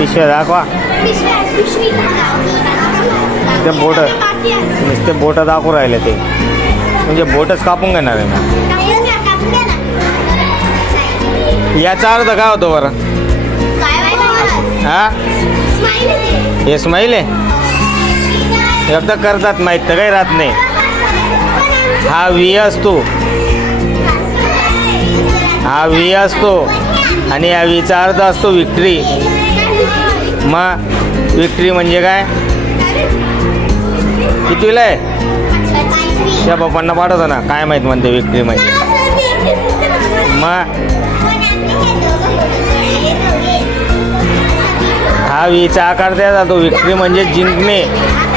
पिशव्या दाखवा. ते बोट नुसते बोटं दाखवू राहिले ते. म्हणजे बोटच कापून घेणार आहे ना. याचा अर्थ काय होतो बरं? हा? हे स्माईल आहे? एकदा करतात माहीत तर काही राहत नाही. हा व्ही असतो. हा व्ही असतो. आणि या व्हीचा अर्थ असतो विक्ट्री मग विक्री म्हणजे काय? कितीला आहे? त्या पप्पांना पाठवतो ना काय माहीत म्हणते विक्ट्री म्हणजे मग हा विचा आकार द्या जातो. विक्री म्हणजे जिंकणे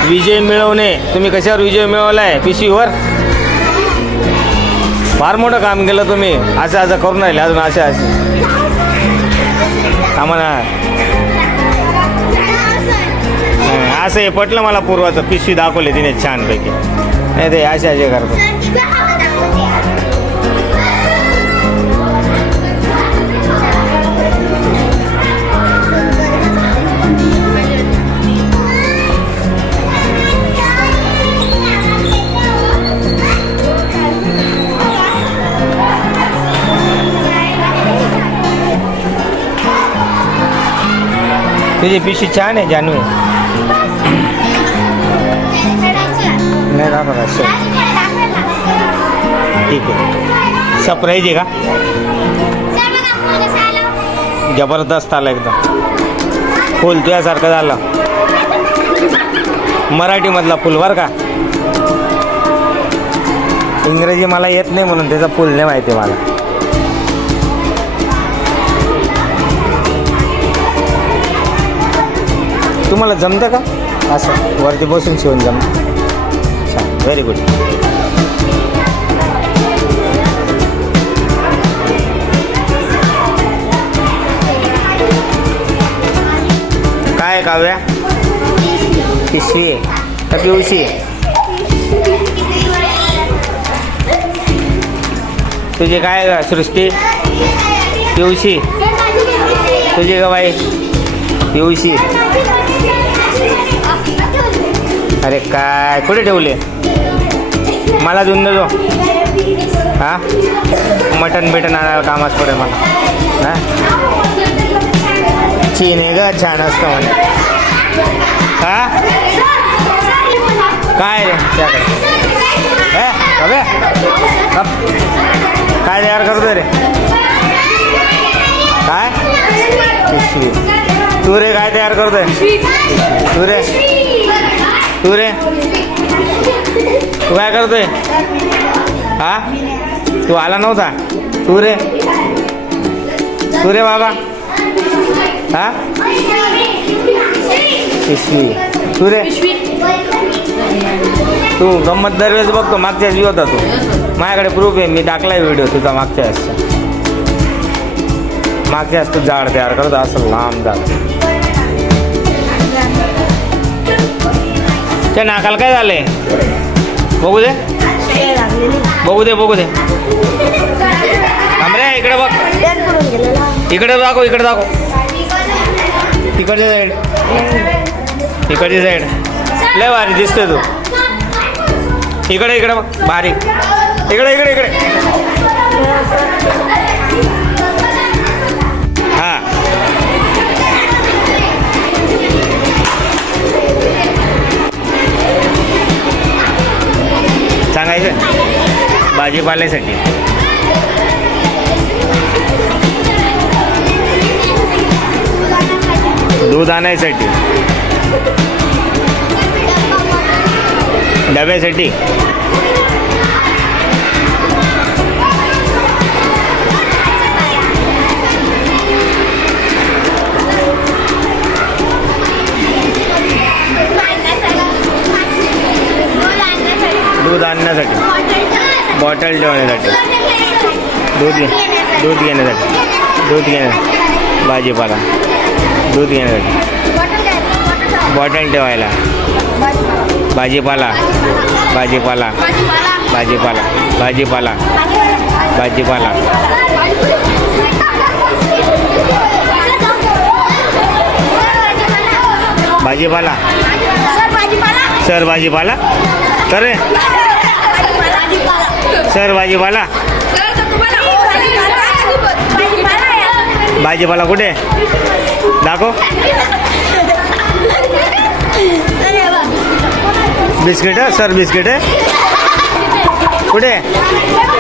विजय मिळवणे. तुम्ही कशावर विजय मिळवलाय? पिशवीवर फार मोठं काम केलं तुम्ही. असं असं करून राहिले अजून असे असे आम्हाला असं हे पटलं मला पूर्वाचं. पिशवी दाखवली तिने छानपैकी. नाही ते असे असे करतो. तुझी पिशवी छान आहे जानवी. नाही दाखवत असं ठीक आहे. सरप्राईज आहे का? जबरदस्त आलं एकदम. फुल तुझ्यासारखं झालं. मराठीमधला फुल बरं का? इंग्रजी मला येत नाही म्हणून त्याचा फुल नाही माहिती मला. तुम्हाला जमतं का? असं वरती बसून शिवून जमतं. व्हेरी गुड काय पिशवी का पिवशी तुझी काय ग, सृष्टी? पिवशी तुझी ग बाई? पिवशी अरे काय, कुठे ठेवले? मला देऊन देतो हा? मटन बिटन आणायला कामाच पडेल मला. हा? चीन आहे ग छान असतं म्हणे. हा? काय रे? त्याकडे ए, अबे, काय तयार करतो रे? काय? पिशवी. तू रे काय तयार करतोय? तू रे. तू रे. तू काय करतोय? हा? तू आला नव्हता? तू रे? तू रे बाबा? हा? पिशवी. तू रे? तू गंमत दरवेळेस बघतो मागच्या वेळेस होता तू. माझ्याकडे प्रूफ आहे मी टाकलाय व्हिडिओ तुझा मागच्या वेळेस. मागच्या वेळेस तू झाड तयार करतो असं लांब झाड त्या नाकाला काय झालंय? बघू दे. बघू दे बघू दे. थांब रे इकडे बघ. इकडे दाखव इकडे दाखव. इकडची साईड इकडची साईड लय भारी दिसतोय तू. इकडे इकडे बघ. भारी. इकडे इकडे इकडे. भाजीपाल्यासाठी. दूध आणायसाठी. डब्यासाठी. बॉटल ठेवण्यासाठी दूध दूध घेण्यासाठी दूध घेण्या भाजीपाला। दूध घेण्यासाठी बॉटल ठेवायला भाजीपाला। भाजीपाला। भाजीपाला। भाजीपाला। भाजीपाला। भाजीपाला। सर भाजीपाला। तर सर भाजीपाला. भाजीपाला कुठे? दाखव. बिस्किट आहे सर बिस्किट आहे कुठे?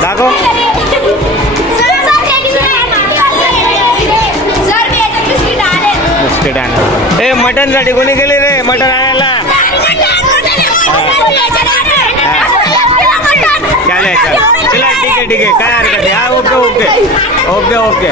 दाखव. बिस्किट आण. ए मटनसाठी कोणी गेले रे? मटन आणायला. ठीक आहे काय हरकत नाही. हा ओके ओके. Okay okay.